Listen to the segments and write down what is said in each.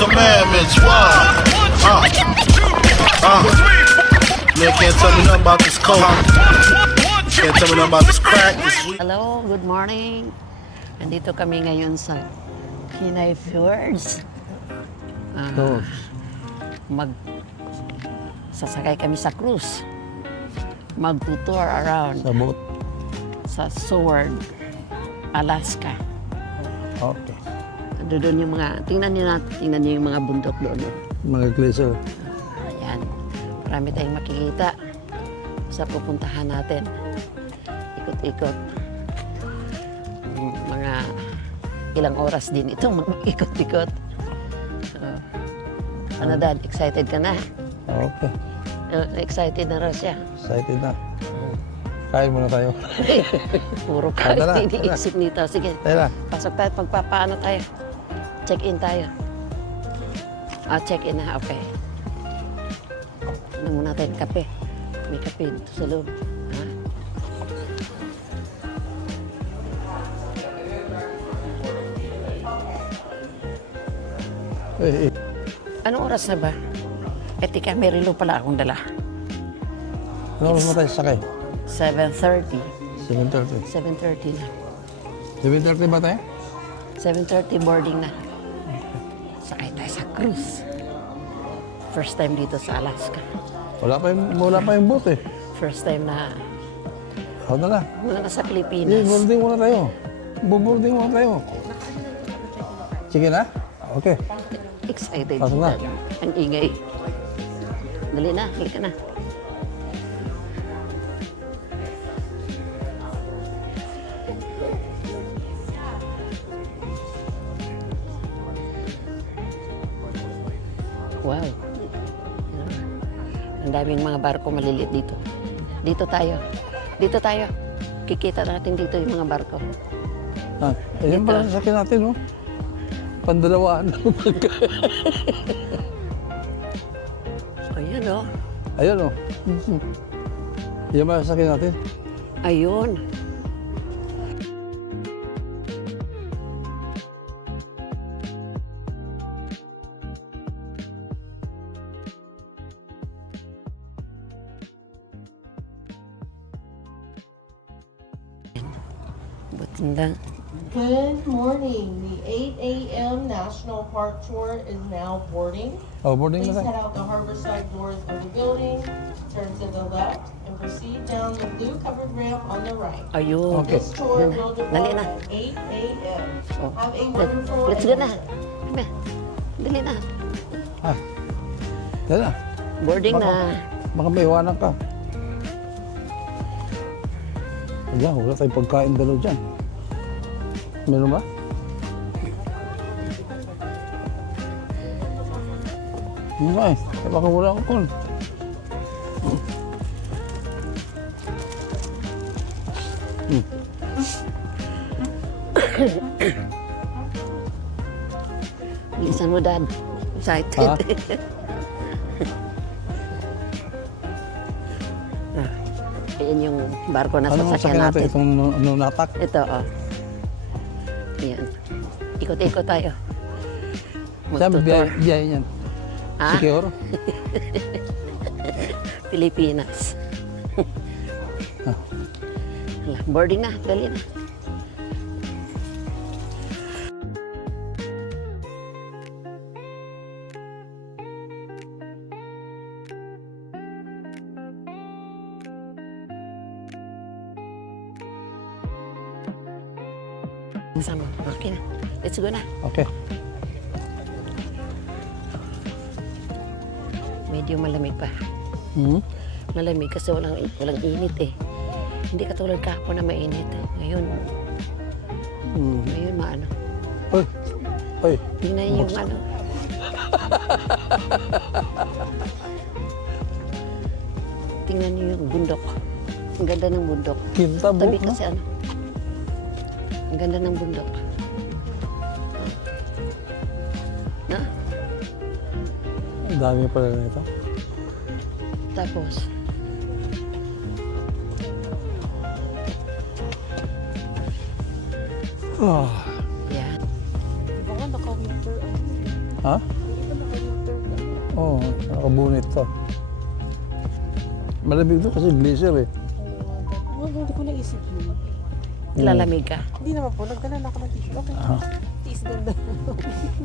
commandments. What? Man can't tell me nothing about this coke. Can't tell me nothing about this crack, this weed. Hello, good morning. Nandito kami ngayon sa Kenai Fjords. Sasakay kami sa cruise. Mag-tour around Sa boat. sa Seward, Alaska. Okay. Doon yung mga, tingnan niyo yung mga bundok doon. Mga glacier. Ayan, marami tayong makikita sa pupuntahan natin. Ikot-ikot. Mga ilang oras din ito mag-ikot-ikot. Ano Dad, excited ka na? Okay. Excited na raw siya. Excited na. Kain muna tayo. Puro Tara, kain iniisip nito. Sige, Tara. pasok tayo. Pagpapaano tayo? Check-in tayo. Check-in na. Okay. Ano muna tayo kape? May kape dito sa loob. Ha? Eh. Anong oras na ba? Tika, may relo pala akong dala. Ano oras mo tayo sakay? 7:30. 7:30. 7:30 na. 7:30 ba tayo? 7:30 boarding na. Sakay tayo sa cruise. First time dito sa Alaska. Wala pa yung boat eh. First time na Ako na lang. muna na sa Hindi, Pilipinas. boarding muna tayo. Boarding muna tayo. Sige na? Okay. Excited. Pasok na. Ang ingay. Dali na, halika na. Wow. Ang daming mga barko maliliit dito. Dito tayo. Dito tayo. Kikita natin dito yung mga barko. Ayun pala sasakyan natin, no? Pandalawaan. Ayan o. Ayun, no? Yan ba sasakyan natin? Ayun. Butindang. Good morning. The 8 a.m. National Park Tour is now boarding. Oh, boarding Please na head tayo. out the harbor side doors of the building, turn to the left, and proceed down the blue covered ramp on the right. Ayun. Okay. This tour will Dali depart na. at 8 a.m. Oh. Have a wonderful Let's go na. adventure. Come Dali na. Yan na. Boarding na. Baka may iwanan ka. Ayan, wala tayong pagkain dalaw dyan. Meron ba? Hindi ba eh. Baka wala ako kon. Bilisan mo, Dad. Excited. Ha? Ayan yung barko na Ano sasakyan sasakyan natin? natin. Itong natak? Ito, oh. Ayan. Ikot-ikot tayo. Sabi, Magtutour. biyahe niyan. Ha? Secure. Pilipinas. Hala, boarding na. Dali na. Sama. Okay na. Let's go na. Okay. Medyo malamig pa. Malamig kasi walang init eh. Hindi katulad kahapon na mainit. Ngayon maano. Uy! Uy! Tingnan yung ano. Tingnan niyo yung bundok. Ang ganda ng bundok. Kinta Tabi book, no? kasi ano. Ang ganda ng bundok. Na? Ang dami pala na ito. Tapos, Ah. yan. Ha? Oo, nakabunit to. Malamig to kasi glacier eh. Hindi ko naisip yun. Lalamig ka. Hindi naman po, nagdala na ako ng tissue. Okay. Tiis ganda.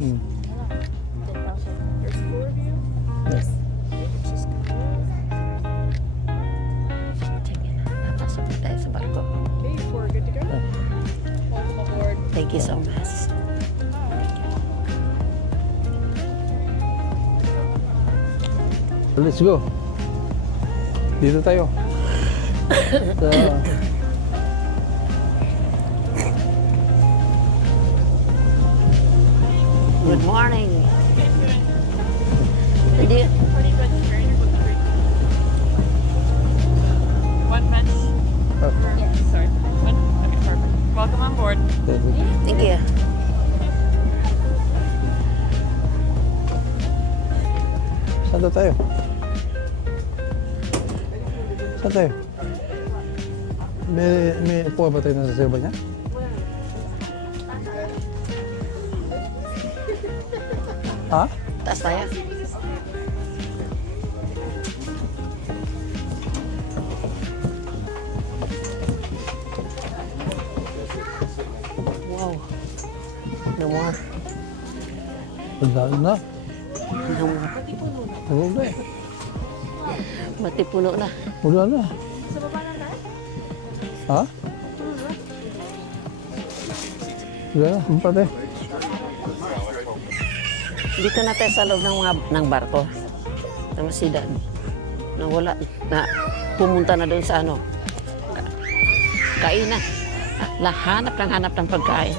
Mm. 10,000. There's 4 of you? Yes. Sige na, napasok na tayo sa barko. Okay, 4, good to go? Welcome aboard. Thank you so much. Let's go. Dito tayo. Sa... Good morning. Hindi, Pretty vegetarian or gluten-free? One match? Yeah, sorry. One? Okay, perfect. Welcome on board. thank you. Saan daw tayo? Saan tayo? May upuan ba tayo na sa silba niya? Ha? Taas tayo. Wow. No more. Pagdaan na. No more. Tulog na eh. Matipuno na. Wala na. Ha? Wala na. Kumpa tayo. Dito na tayo sa loob ng barko. Ng sidad. Na wala. Na pumunta na doon sa ano. Kainan. Hanap ng pagkain.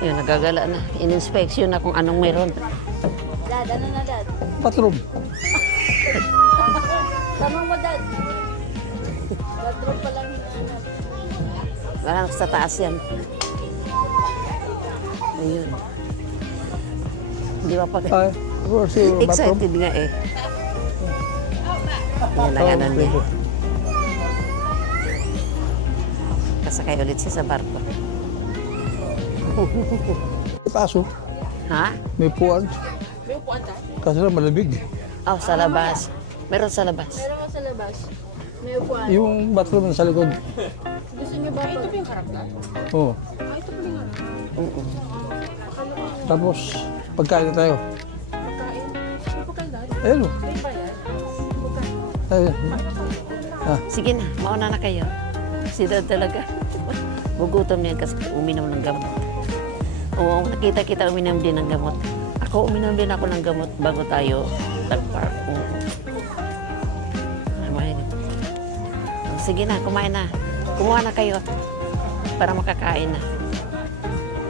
Yun, nagagala na. In-inspection na kung anong meron. Dad, ano na dad? Bathroom. Tanong mo dad. Bathroom pa lang hinahanap. Parang sa taas yan. Ayun. Di ba pag... Ay, where's your bathroom? Excited nga eh. Yan ang ano niya. Kasakay ulit siya sa barko. Pasok. Ha? May puwan. May upuan dad? Kasi lang malamig. Oh, sa labas. Meron sa labas. Meron ka sa labas. May upuan. Yung bathroom sa likod. Gusto niyo ba? Ito ba yung harap dad? Oo. Ah, ito pala yung harap. Mm-mm. Tapos, pagkain na tayo. Pagkain. Ano po kayo dad? Ayun o. May bayad? Ayun. Sige na, mauna na kayo. Sila talaga. Gugutom niya kasi uminom ng gamot. Oo, nakita kita uminom din ng gamot. Ako, uminom din ako ng gamot bago tayo nag-park. Sige na, kumain na. Kumuha na kayo para makakain na.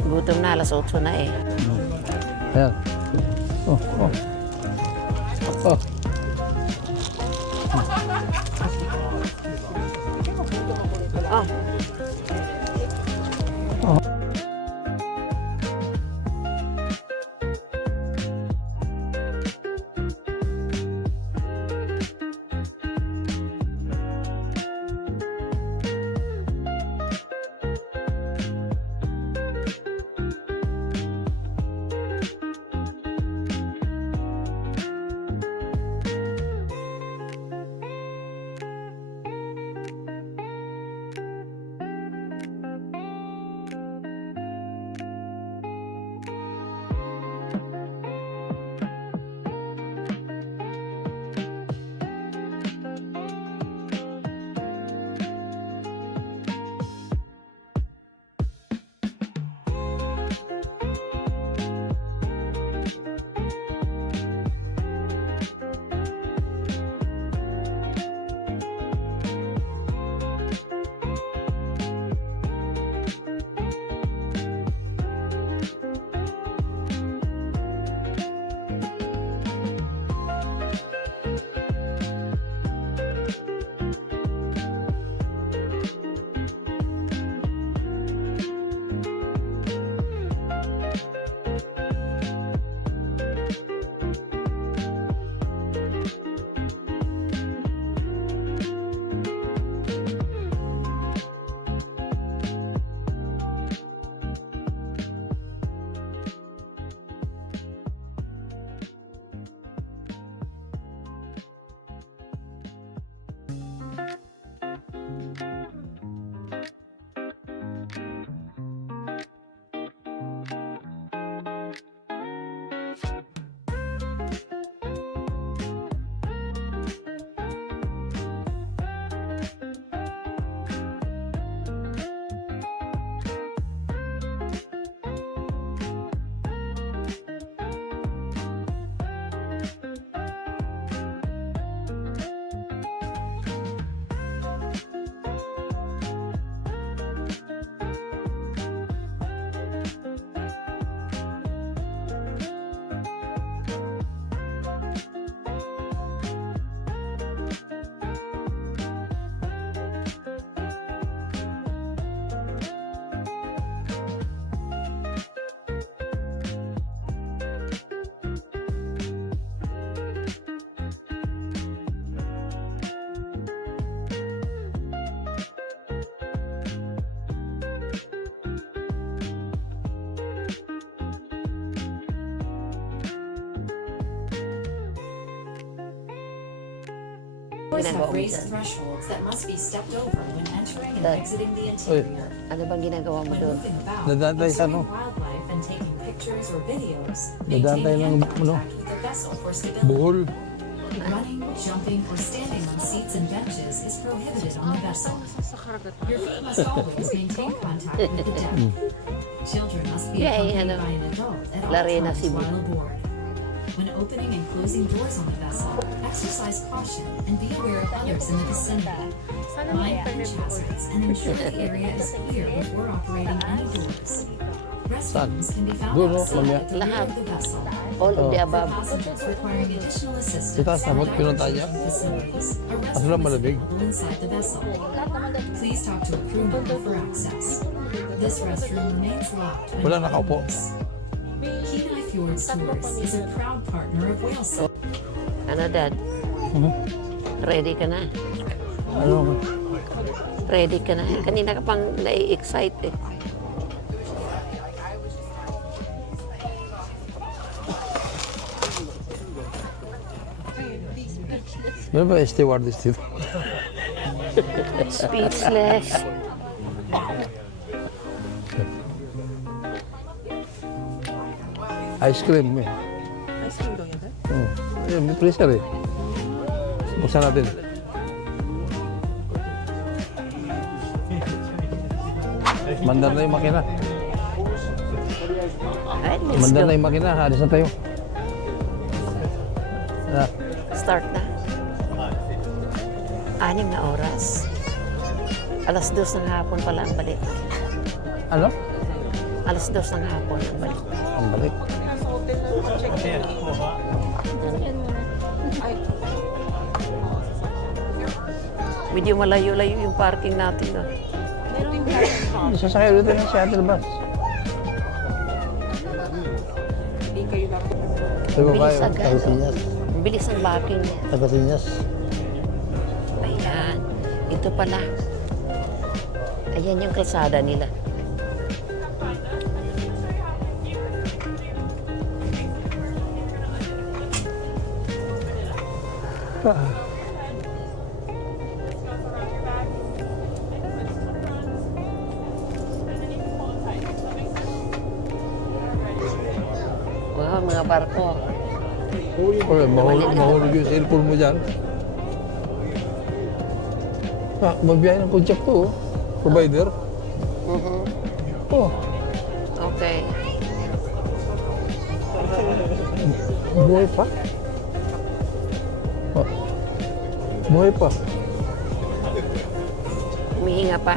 Gutom na, alas 8 na eh. Ayan. Oh, oh. Oh. Oh, Doors Ginagawa have mo raised dyan? thresholds that must be stepped over when entering and Dad. exiting the Uy, interior. Ano bang ginagawa mo When doon? moving about, Nadadaan sa ano? observing wildlife and taking pictures or videos, Nadadaan tayo maintain ng, hand ano, contact with the vessel for stability. buhol. Running, jumping, or standing on seats and benches is prohibited on the vessel. Your feet must always maintain contact with the deck. Children must be Yeah, accompanied ano, by an adult at all Larena times Cebu. while aboard. When opening and closing doors on the vessel, exercise caution and be aware of others in the vicinity. Mind breach hazards and ensure the area is clear before operating any doors. Restrooms can be found Doon, no? outside Lamya. at the rear Lahat. of the vessel. All of the For above. passengers requiring additional assistance Itaas na, or ba't pinunta niya? diversion facilities, a At restroom lang is malamig. available inside the vessel. Please talk to a crew member for access. This restroom remains locked when Wala in nakaupo. use. Kenai Fjords Tours is a proud partner of Whale Sail. Ano, Dad? Ready ka na? Ano? Ready ka na? Kanina ka pang nai-excite eh. Meron ba stewardess dito? Speechless. Ice cream eh. Ice cream daw yan, Dad? May freezer eh. Buksan natin. Mandar na yung makina. Alright, let's Mandar go. na yung makina. Alis na tayo. Ah, Start na. 6 na oras. 2:00 ng hapon pala ang balik. ano? 2:00 ng hapon ang balik. Ang balik. Nasa hotel na check-in. Ay, Medyo malayo-layo yung parking natin. No? meron yung Sasakay ulit ng shuttle bus. Hindi kayo na. Sa babae, Bilis agad. Tagasinyas. Ang bilis ang backing niya. Tagasinyas. Ayan. Ito pala. Ayan yung kalsada nila. Wow, mga barko. Okay, mahulog yung cellphone mo dyan. Ah, magbiyahe ng contract to, oh. Provider. Oh, Okay. buhay pa. Oh. Buhay pa. Humihinga pa.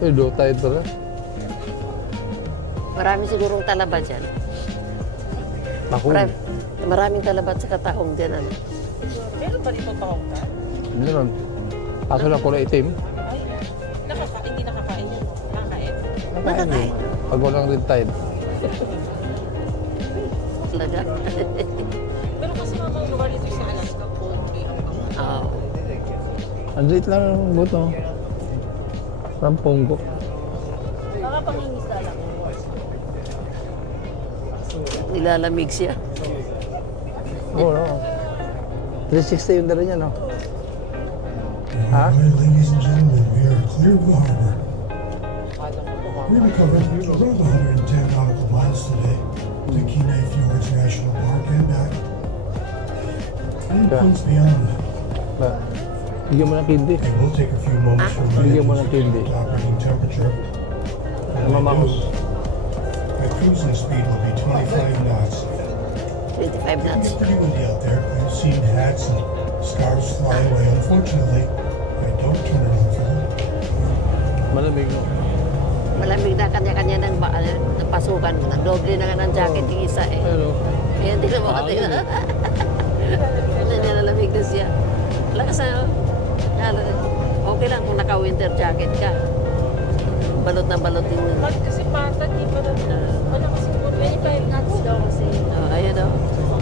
Eh, low tide pala. Marami sigurong talaba dyan. Ako, Maraming talaba sa kataong dyan. Ano? Meron ba dito taong ka? meron. Kaso lang kulay itim. Ay, hindi nakakain yan. Nakakain. Nakakain. Pag walang red tide. Talaga. Pero kasi mamang lugar dito sa Alaska po, may Oo. Ang liit lang ang buto. Rampong ko. Baka pangingisda lang. Nilalamig siya. Oo, no. 360 yung dala niya, no? Ha? All right, ladies and gentlemen, we are clear of the harbor. We're going to cover around 110 nautical miles today to Kenai Fjords National Park and back. And includes beyond that. Ba? Bigyan mo ng kindi. It will take a few moments for Bigyan mo ng vehicles to kindi. reach operating temperature. And when Mamahos. it does, the cruising speed will be 25 knots. 25 knots. It's pretty windy out there. I've seen hats and scarves fly away. Unfortunately, I don't turn it on for them. Malamig, no? Malamig na kanya-kanya ng pasukan. Doble na nga ng jacket yung isa eh. Pero, Ayan, tingnan mo kasi. Nalamig na siya. Lakas na. Okay lang kung naka-winter jacket ka. Balot na balot din. Bakit kasi patag, di ba na? Wala kasi 25 knots daw kasi. Oh, ayan o.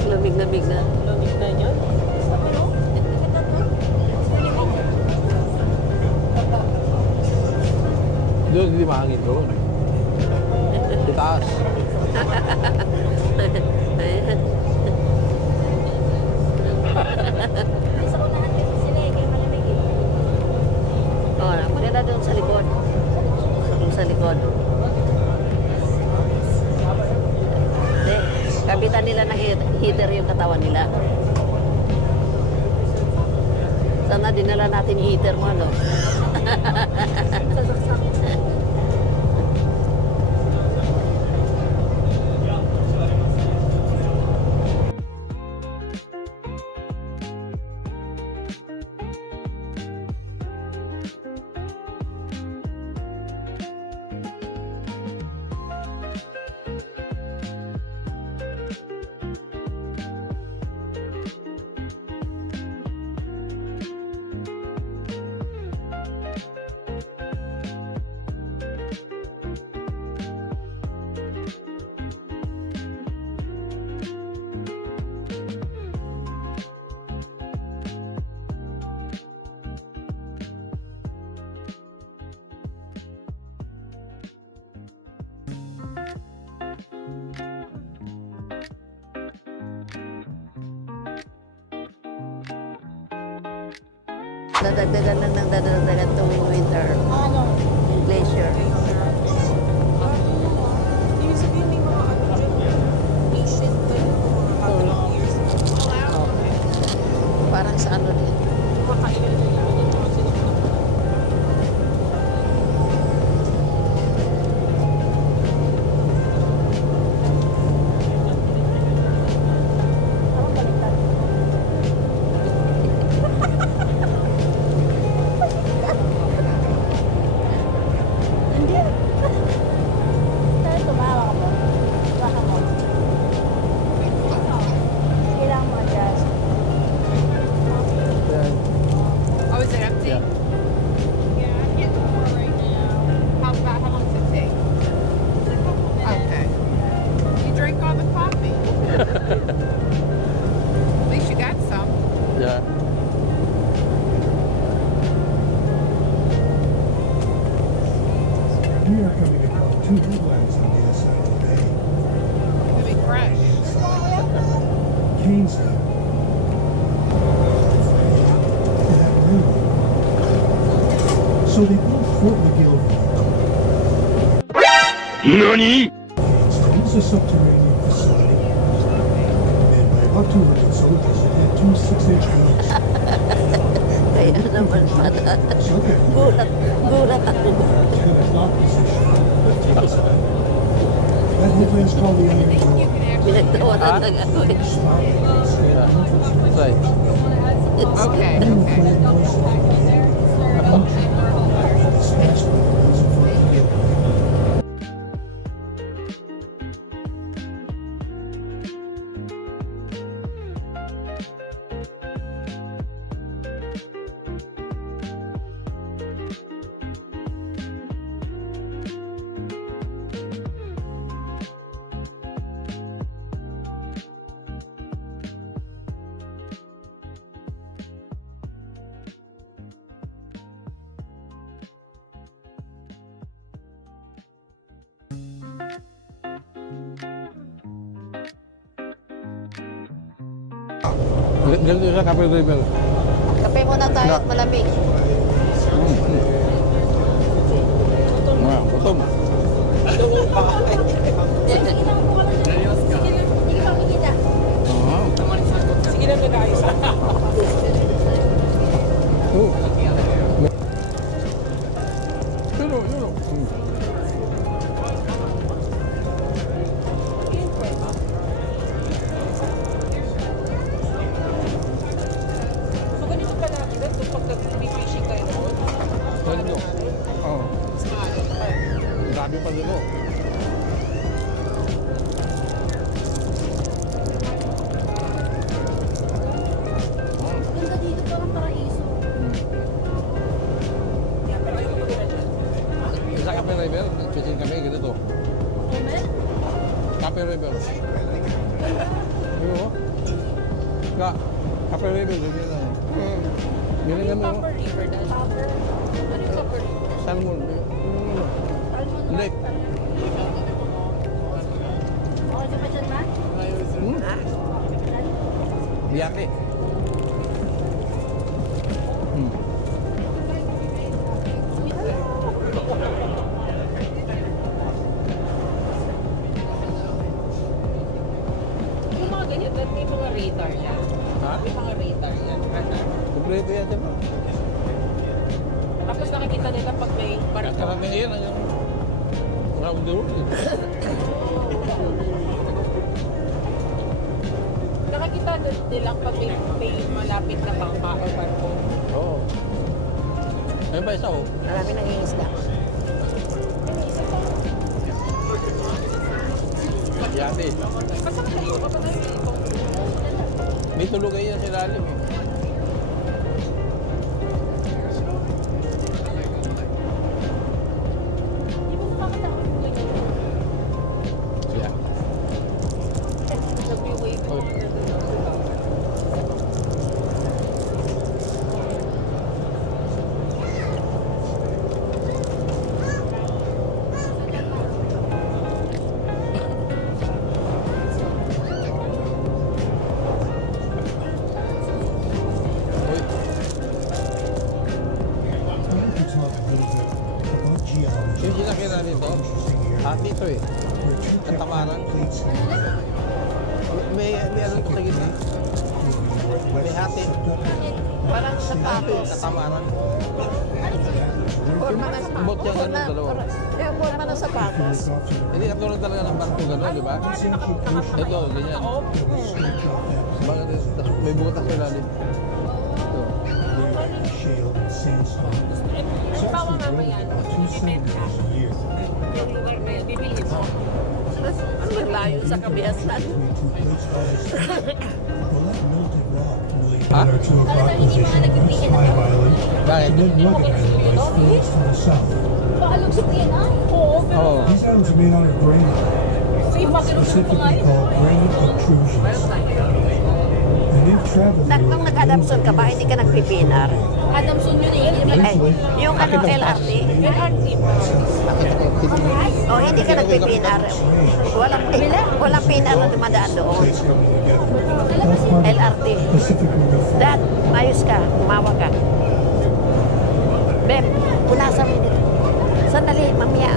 Lamig-lamig na. Lamig na yan. Sabi no? doon hindi mahangin doon. Itaas. Ayan. heater yung katawan nila. Sana dinala natin yung heater mo, ano? Dadagdagan lang ng dadagdagan tuwing winter. Ano? Glacier. Yung sabihin may mga ano dyan, patient ba yung mga couple years ago? Parang sa ano din. Makailan na yun yung mga sila. Tama baliktad. Hindi. Tayo tumawa ka mo. Baka mo. Sige lang mo, Jazz. Yan. Oh, is it empty? Yeah. Yeah, I'm getting more right now. How long does it take? A couple minutes. Okay. You drink all the coffee. At least you got some. Yeah. We are coming across two headlands on the other side of the bay. It'll be fresh. Canestown. That railroad. So they built Fort McGill. Canestown is a subterranean facility. And by about 200 soldiers, it had two 6-inch guns. Kaya naman pala. So okay, Gulat ako. 10 o'clock position. That headland's called the enemy road. Pinagtawanan lang ako eh. Yeah. Right. Okay, okay. Ganito sa Capel River. Kape muna tayo at malamig. Gutom. Sige lang po ka lang dyan. Sige lang. Hindi ka makikita. Sige lang na guys. Yun. So ganito ka lang. Ganito pag nag-fishing kayo doon. Ganito. Oo. Grabe pa dito. Ganda dito parang paraiso. Pero ayaw ko na dyan. Sa Capel River, fishing kami ganito. Omen? Capel River. Ano? Capel River, ganyan na. Ganyan kami. Copper River dahil. Copper? Ano yung Copper River? Salmon. Salmon na. Lake. Okay ka ba dyan, ma? Biyake. Yung mga ganyan, dati radar yan. Ha? May mga radar yan. Radar. Kompleto yan, di ba? Tapos nakikita nila pag may barko. Karamihan yan ang round the world. Nakikita nila pag may malapit na bangka o barko. Oo. Ayun pa isa, oh. Marami nang iisda. Yate. Basta malayo ka pa na dito. May tulugay yan sa ilalim, eh. Yeah. Nag-wave ko. To talk a little bit about geology. Yung sinakyan natin to, dito eh. Katamaran. May ano to sa gitna? May hati. Parang sapatos. Katamaran. Forma ng Bot yan, ano, dalawa. Yung forma ng sapatos. Hindi katulad talaga ng barko gano'n, di ba? Ito, ganyan. Bakit tapos may butas sa ilalim. Ito. Shale and sandstone. It's actually growing about 2 centimeters a year. Yung lugar na yun, bibilhin mo. Ang layo sa kabiyasan. Between two plates by the sea. Well, that melted rock really Huh? at our 2 o'clock position on Smile Island. Bakit? And then rugged island lies furthest to the south. Oo. These islands are made out of granite, specifically called granite intrusions. And they've traveled here Nung nag-adoption ka ba, hindi ka nag-PPNR? Adamson yun eh. Ay, yung ano, LRT? LRT. O, hindi ka nag-PPNR. Walang PNR na dumadaan doon. LRT. Pacific River. Dad, ayos ka, umawa ka. Beb, punasan mo dito. Sandali, mamaya.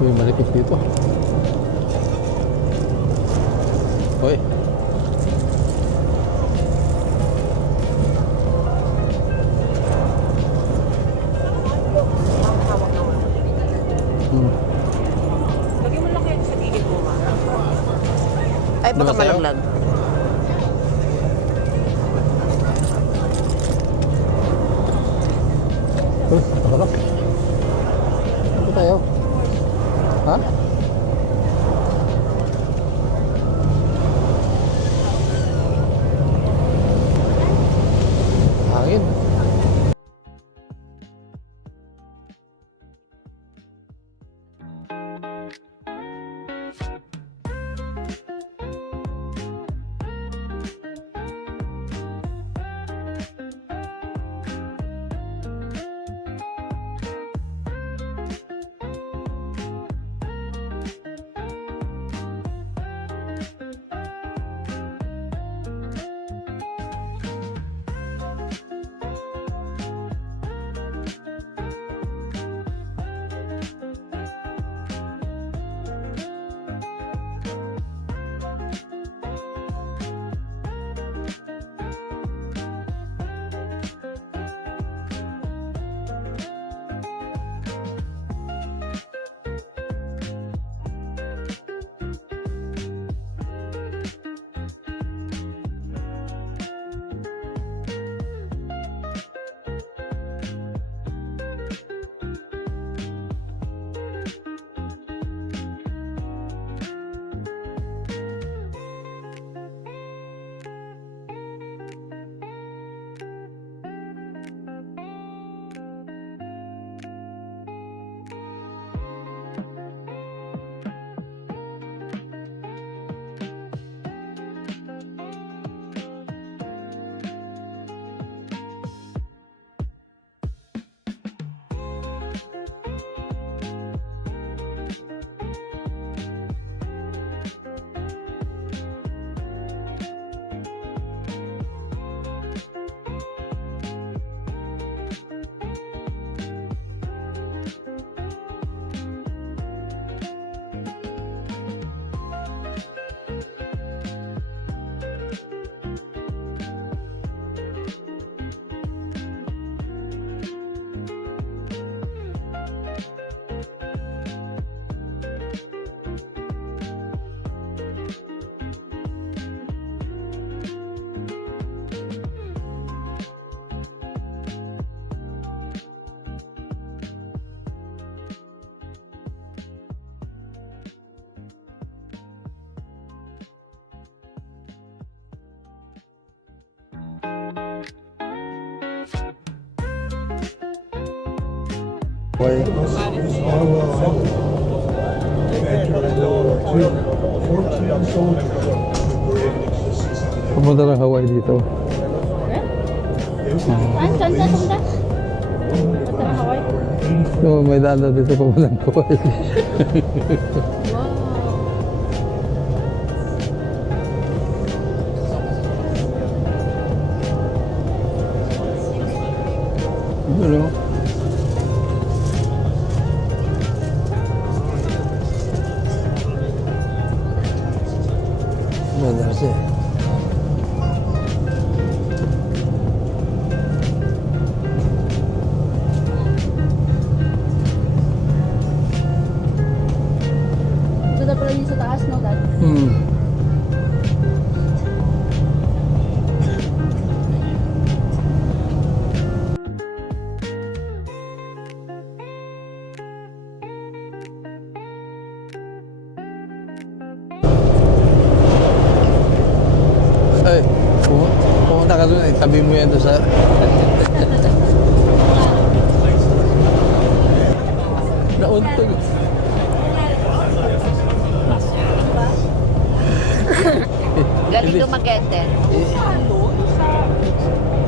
Uy, malipit dito. Uy. Lagyan mo lang kayo sa gilid mo, ma. Ay, baka Diba tayo? malaglag. Uy, harap. Ito tayo. Ha? Hangin. Hawaii. Orwell Howell, veteran of World War II, 14 soldiers were in existence on that. Pumunta ng Hawaii dito. Saan ka punta? Punta ng Hawaii? So, may daan na dito pumunta ng Hawaii. Ano? Benar sih. Doon pala yun sa taas, no, Dad? Eh, pumunta ka doon, itabi mo yan doon sa... Nauntog. Galing Dumaguete. Doon sa...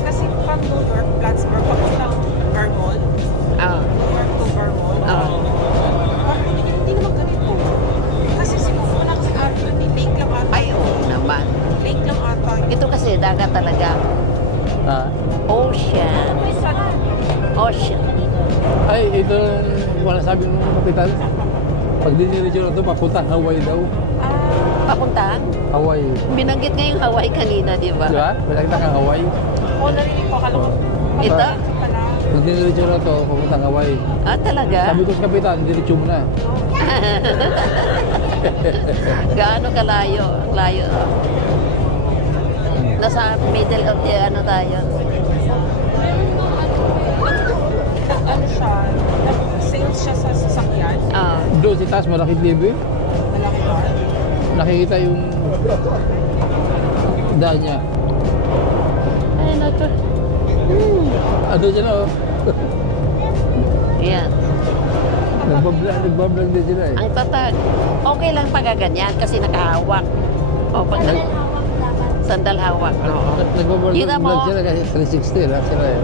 Kasi from New York, Plattsburgh, papuntang Vermont. Ah. New York to Vermont. Hindi naman ganito. Kasi siguro na kasi araw ni lake lang ata. Ay, oo naman. Lake lang ata. Ito kasi dagat talaga. Ah. Ocean. Ocean. Ay, ito, wala sabi nung kapitan. Pag diniretso na ito, papunta Hawaii daw. Papuntahan? Hawaii. Binanggit nga yung Hawaii kanina, di ba? Di ba? Pinakita kang Hawaii. Oo, narinig ko. Akala ko. Ito? Pala. Pag diniretso na ito, papunta Hawaii. Ah, talaga? Sabi ko sa kapitan, diretso mo na. Gaano kalayo? Ang layo. Nasa middle of the ano tayo. Ano siya? Sales siya sa sasakyan. Ah. Doon si taas, malaking TV. Malaki ba? Nakikita yung daan niya. Ayun na to. Doon siya na, oh. Yan. Nagbablog din sila eh. Ang tatag. Okay lang pagaganyan kasi nakahawak. O, pag sandal hawak. Oo. Nagbablog Kita mo? sila kasi 360 lang sila eh.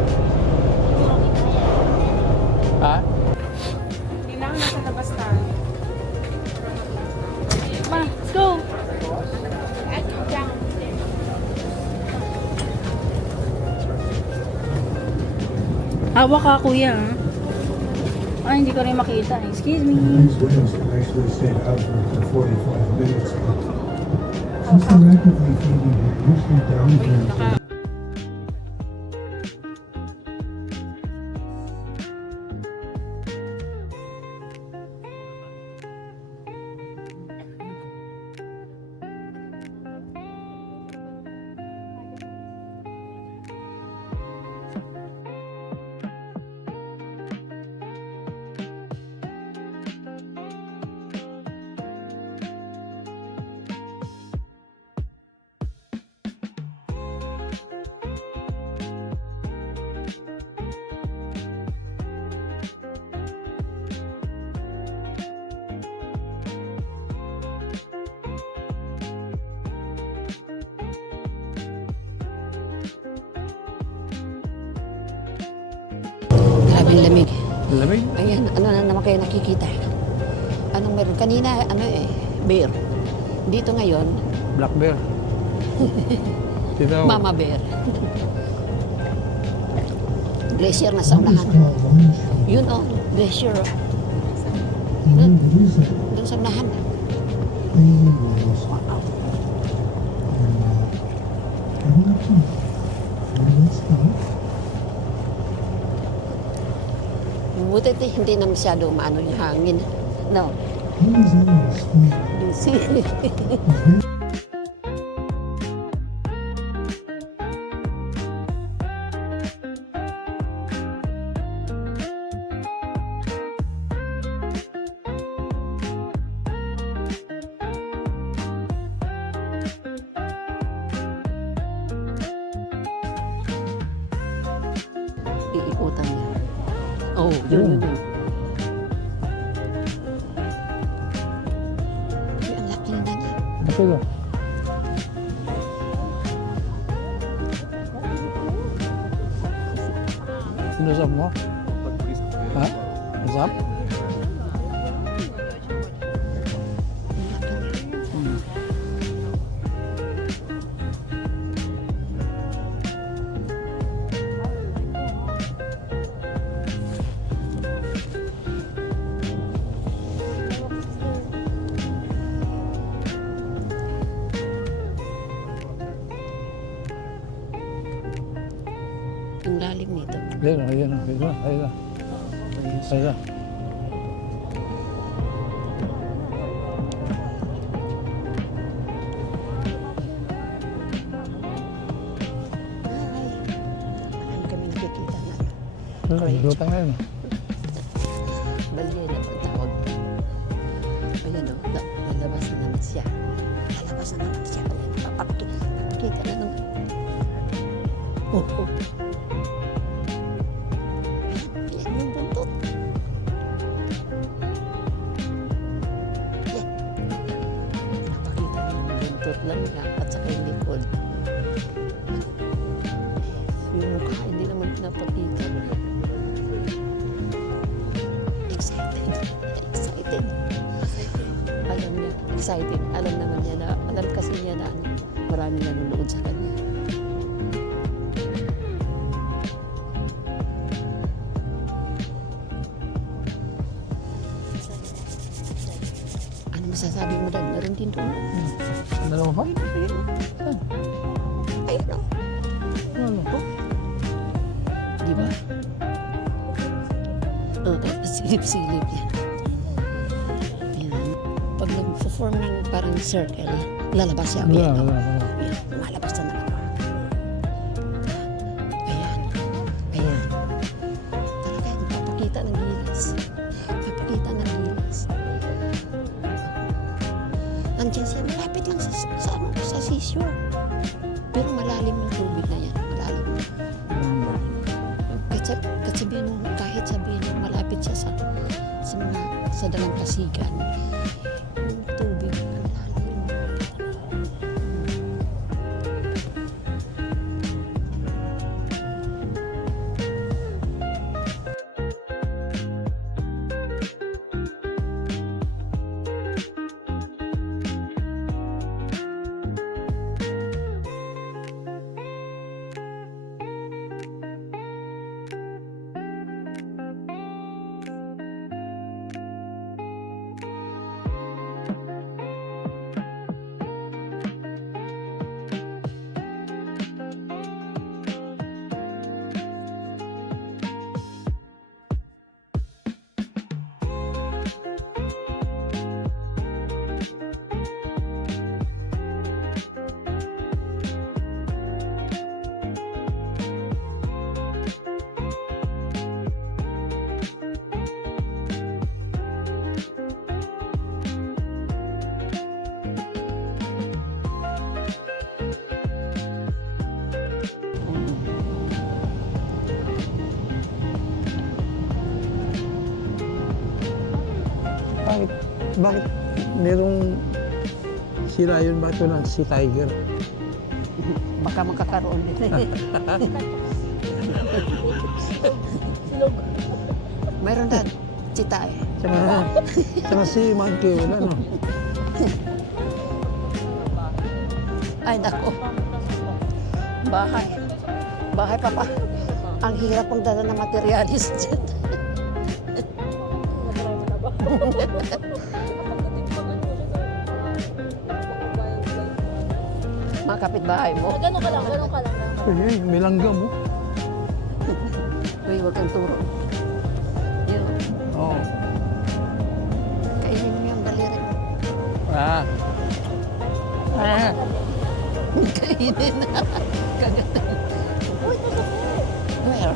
Ha? Kailangan nasa labas tayo. Ma, let's go! Hawak ka, kuya. Ay, hindi ko rin makita. Excuse me. These winds actually stayed out for 45 minutes. Since the rapidly fading heat usually downturns. Grabe yung lamig. Lamig? Ayan, ano na naman kayo nakikita? Anong meron? Kanina, ano eh, bear. Dito ngayon, Black bear. Dito. mama bear. Glacier na sa unahan. Yun oh, glacier. Oh. Doon sa unahan. Buti hindi na masyado maano yung hangin. No. Busy. Iikutan niya. Oh, yun. Sino? Sinusap mo? Ha? Usap? Ang lalim nito. Ayun na, ayun na, ayun na, ayun na. Ayun na. Marami kami nakikita na. Lutang na yun. Balyena ang tawag. Ayan o, lalabas na naman siya. Lalabas na naman siya. Papakita na naman. Oh. Yan yung buntot. Yan. Napakita niya yung buntot lang niya at saka yung likod. Yung mukha, hindi naman pinapakita. Excited. Alam niya, excited. Alam naman niya na, alam kasi niya na maraming nanonood sa kanya. Ano masasabi mo dad? Meron din doon. Ang dalawa pa? Ayun. Ayun o. Ano? Di ba? Silip-silip yan. Yan. Pag nag-form ng parang circle, lalabas siya. Ayan, o. Ayan, lumalabas na naman. Ayan. Ayan. Talaga, papakita ng gilas. Papakita ng gilas. Nandiyan siya, malapit lang sa seashore. Pero malalim yung tubig na yan. Malalim. Kahit sabihin mo, malapit siya sa dalampasigan. Yung tubig, malalim. Bakit merong sira yun? Bakit walang si Tiger? Baka magkakaroon din. Meron dad, chita eh. Tsaka si Monkey, wala no? Ay, nako. Bahay. Bahay pa pa. Ang hirap ang dala ng materialis dyan. Mga kapitbahay mo. Gano'n ka lang. Eh, may langgam mo. Uy, huwag kang turo. Yun. Oo. Kainin mo yung daliri mo. Ah. Kainin na. Kagatin. Uy, masakit. Well,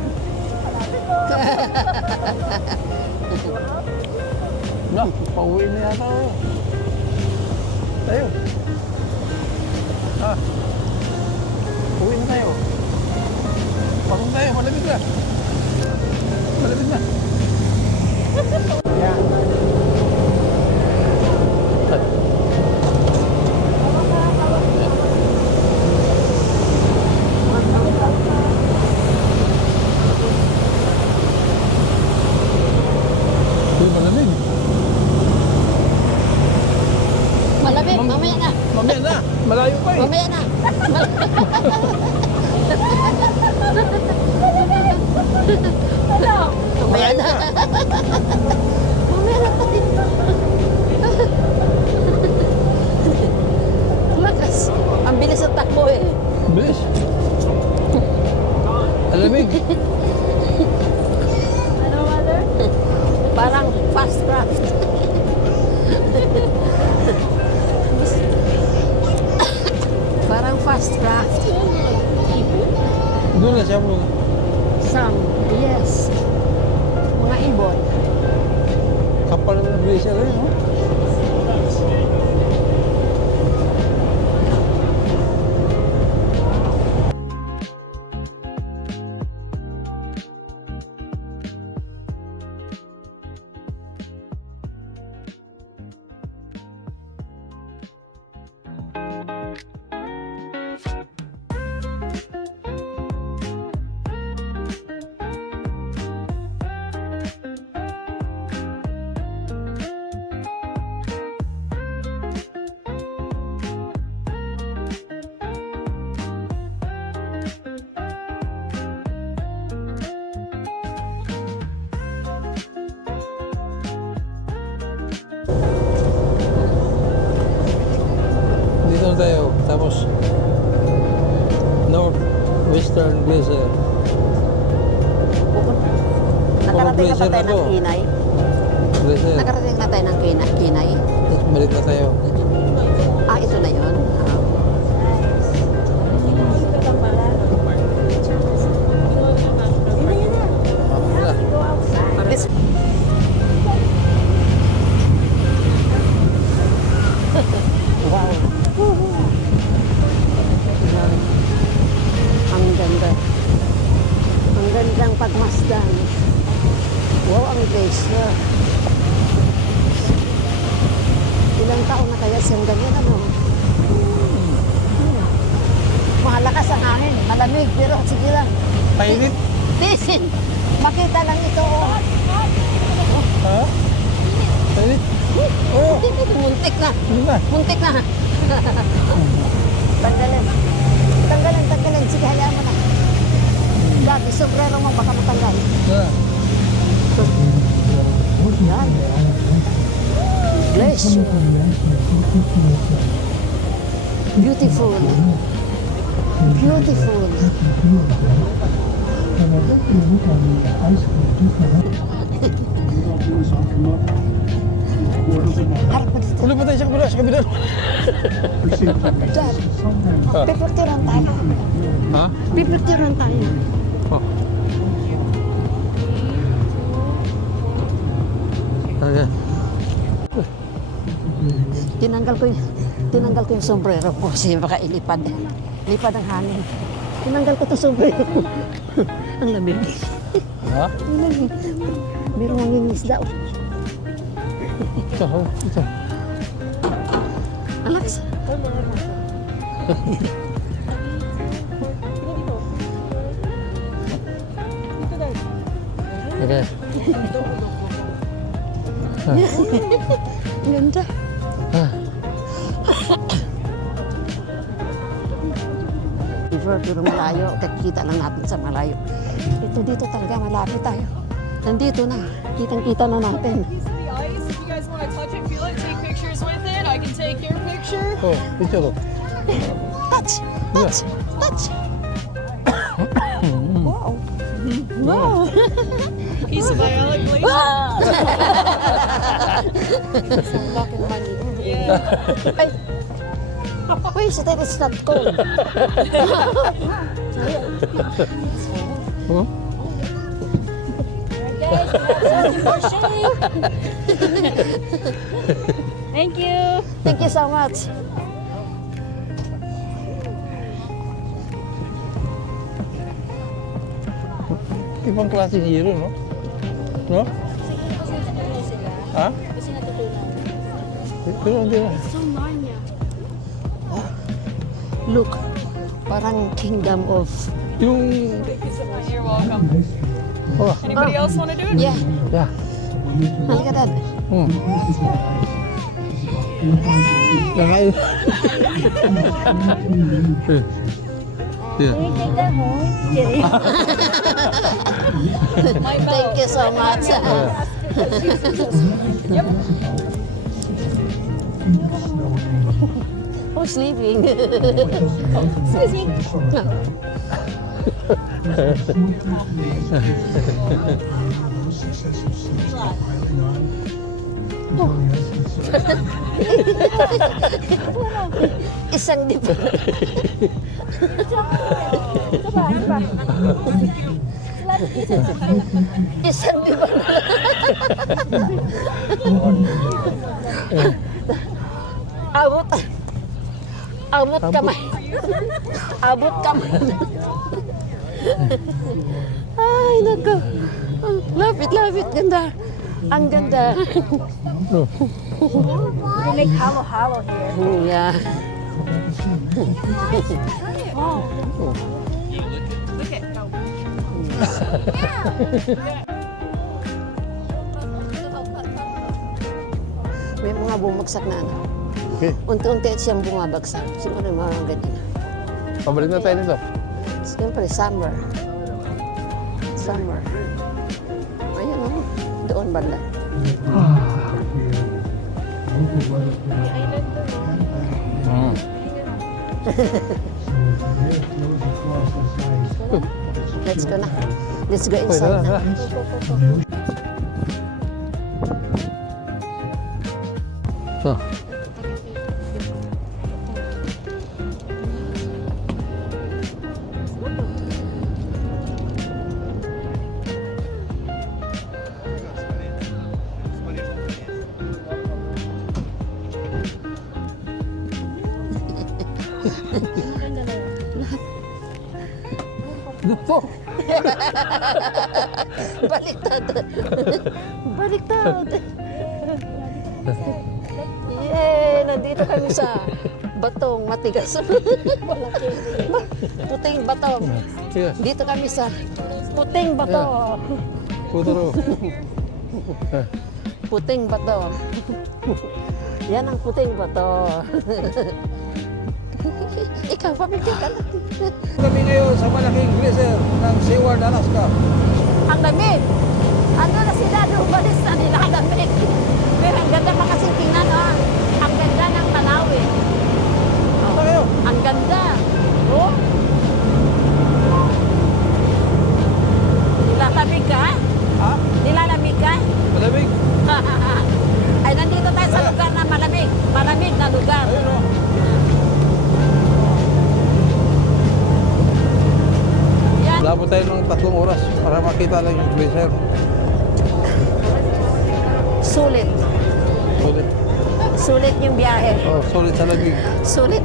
No, pauwi na yata ako. Tayo. Ah. Uwi na tayo. Pasok tayo, malamig na. Malamig na. Yan. Mamaya na. Mamaya na tayo. Lakas. Ang bilis ang takbo eh. Bilis. Alamig. Parang fast craft. Parang fast craft. Doon na siya muna. Some, yes. Mga ibon. Kapal na bilis siya rin, no? Dito na tayo. Tapos, Northwestern Glacier. Nakarating na ba Glacier tayo na to. ng Kinay? Glacier. Nakarating na tayo ng Kinay? Balik na tayo. Ah, ito na yun. Ah. This- Wow. Ang ganda. Ang gandang pagmasdan. Wow, ang glacier. Ilang taon na kaya siyang ganyan, ano? Malakas ang hangin, malamig, pero sige lang. Painit? Tisin! Makita lang ito, oh. Ha? Painit? Oo. Muntik na. Hindi na. Muntik na. Tanggalin. Tanggalin. Sige, hayaan mo na. Lagi, sombrero mo, baka matanggal. Na. Yan. Glacier. Beautiful. Beautiful. Harap mo dito. Ulit pa tayo sa kabila. Sa kabila. Dad, pipicturean tayo. Ha? Pipicturean tayo. Oh. Okay. Tinanggal ko yung sombrero ko kasi baka ilipad. Lipad ang hangin. Tinanggal ko itong sombrero ko. Ang lamig. Ha? Ang lamig. Merong mangingisda. Ito. Ito. Alex. Okay. Ganda. Ah. Pero malayo, kakita lang natin sa malayo. Dito talaga, malapit tayo. Nandito na, kitang-kita na natin. The ice, if you guys want to touch it, feel it, take pictures with it. I can take your picture. Oh, picture. Touch! Touch! Touch! Wow! Wow! Piece of biolic glacier. Yeah. Ay! Wait, so that it's not cold. Huh? Thank you. Thank you so much. Ibang klase zero, no? No? Ha? Pero hindi na. Look, parang kingdom of... Yung... You're welcome. Oh, Anybody else want to do it? Yeah, yeah. halika dad. Hmm. Kakain. Yeah. Take that home. Kidding. Thank you so much. Who's sleeping? Excuse me. Isang di ba? Isang di ba? Abot. Abot kamay. Abot kamay. Ay, naku. Lapit-lapit. Ganda. Ang ganda. We make hollow here. Yeah. May mga bumagsak na ano. Okay. Unti-unti siyang bumabagsak. Siguro mga ganyan. Pabalik na tayo nito. Siyempre, summer. Summer. Ayan o. Doon banda. Let's go na. Let's go inside na. So, Baliktad. Baliktad. Yay! Nandito kami sa batong matigas. Puting bato. yeah. Dito kami sa puting bato. Puturo. Puting bato. Yan ang puting bato. Ikaw, pamigil ka na. Kami ngayon sa malaking glacier ng Seward, Alaska. Ang lamig. Ano na sila, umalis na nila ang lamig. Pero ang ganda pa kasi tingnan, oh. Ang ganda ng tanawin. Ano kayo? Ang ganda. Oh. Nilalamig ka? Ha? Nilalamig ka? Malamig. Ay, nandito tayo sa lugar na malamig. Malamig na lugar. Ayun o. Yan. Wala po tayo ng 3 oras para makita lang yung glacier. Sulit. Sulit. Sulit yung biyahe. Oh, sulit sa lamig. Sulit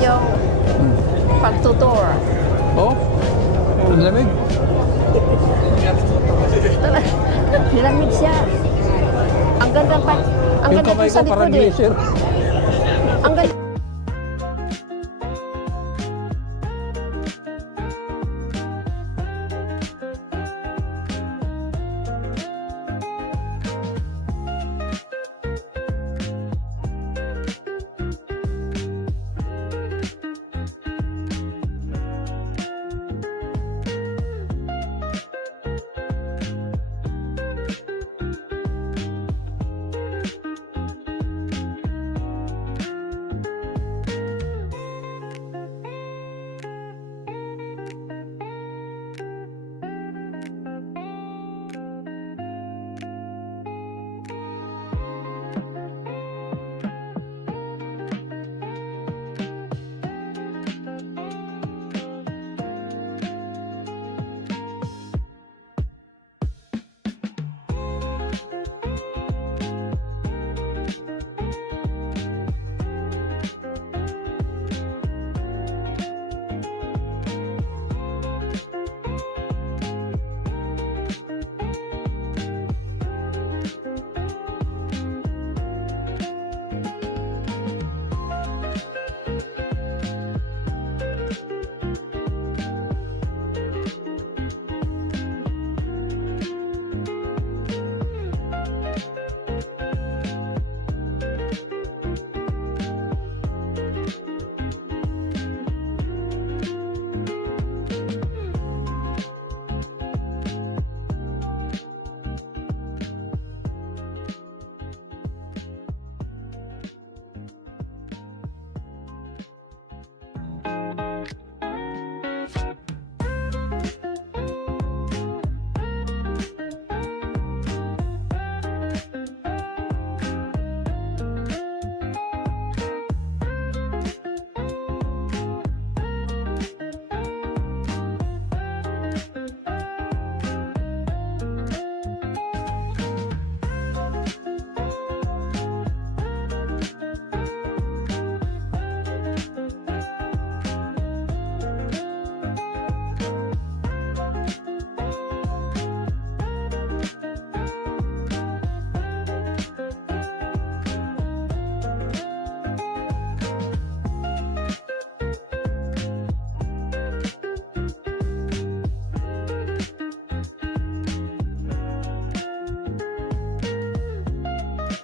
yung pagtutour. Oh, ang lamig. Nilamig siya. Ang ganda pa. Ang Yung ganda kamay pa sa ko parang likod eh. glacier. Ang ganda.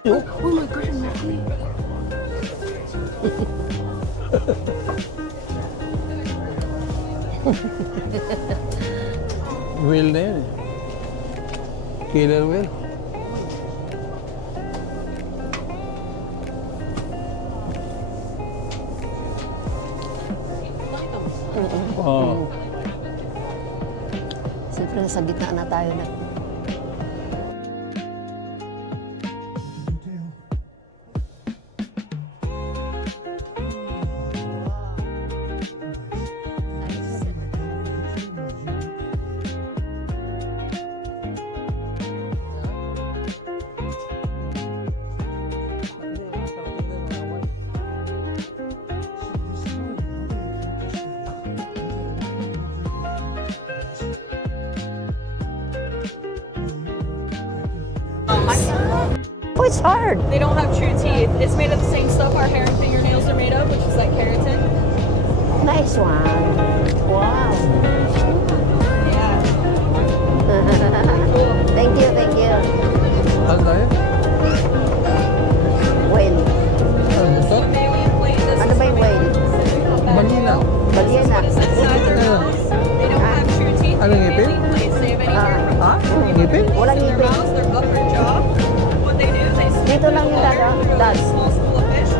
Oh my gosh, ang laki. Whale na yun eh. Killer whale. Oo. Siyempre, nasa gitna na tayo na. Detail. Oh, it's hard. They don't have true teeth. It's made of the same stuff our hair and fingernails are made of, which is like keratin. Nice one. Wow. Yeah. Thank you, thank you. Ano tayo? Whale. Ano ito? Mammalian plate. This Ano is ba yung whale? Balina. Balyena. what's inside their mouths. They don't have true teeth. Ano ngipin? Mammalian plates. They have anywhere from Ha? Ngipin? Walang in their ngipin. mouths, their upper jaw. What they do is they scoop Dito the lang yung water dada- through a dad. small school of fish,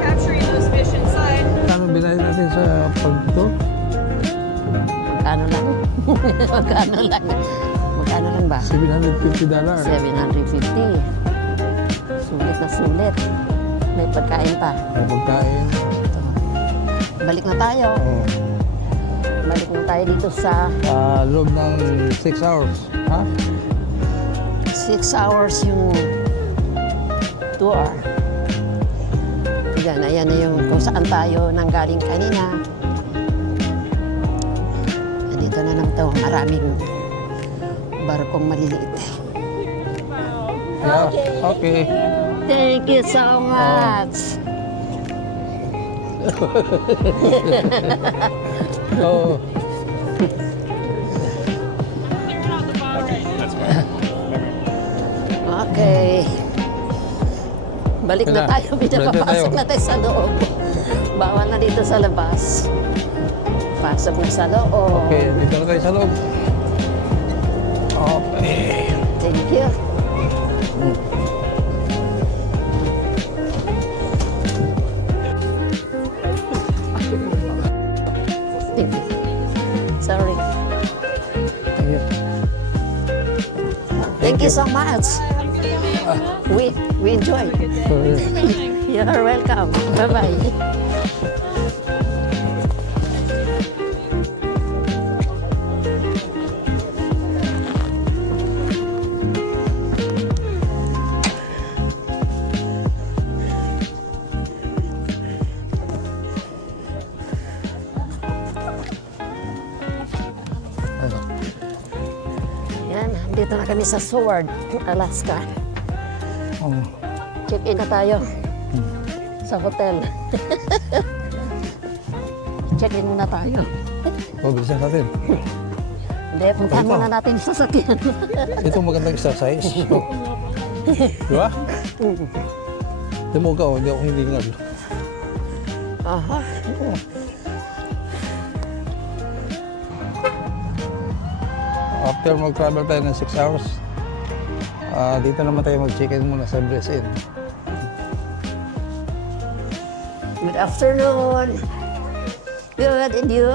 capturing those fish inside. Kano binayad natin sa pagto? Magkano lang? Magkano lang? Magkano lang ba? $750. 750. Sulit na sulit. May pagkain pa. May pagkain. Ito. Balik na tayo. Oh. Balik na tayo dito sa Loob ng 6 hours. Ha? 6 hours yung tour. Yan, ayan na yung kung saan tayo nanggaling kanina. Nandito na naman ito. Maraming barkong maliliit. Yeah. Okay. Thank you so much. Oh. Okay. Balik na Kailan? tayo. Balik na Pinapapasok tayo. na tayo sa loob. Bawal na dito sa labas. Pasok na sa loob. Okay, dito na tayo sa loob. Okay. Thank you. Thank you. Sorry. Thank you. Thank you so much. We enjoy. You're welcome. Bye-bye. Yan, dito na kami sa Seward, Alaska. Oh. Check-in na tayo sa hotel. Check-in muna tayo. Pabilisan natin. Hindi, puntahan muna natin yung sasakyan. Ito magandang exercise. Di ba? Di mo ka, hindi ako hiningal. Aha. After mag-travel tayo ng 6 hours, dito naman tayo mag-check-in muna sa Breast Inn. Good afternoon. Good, and you?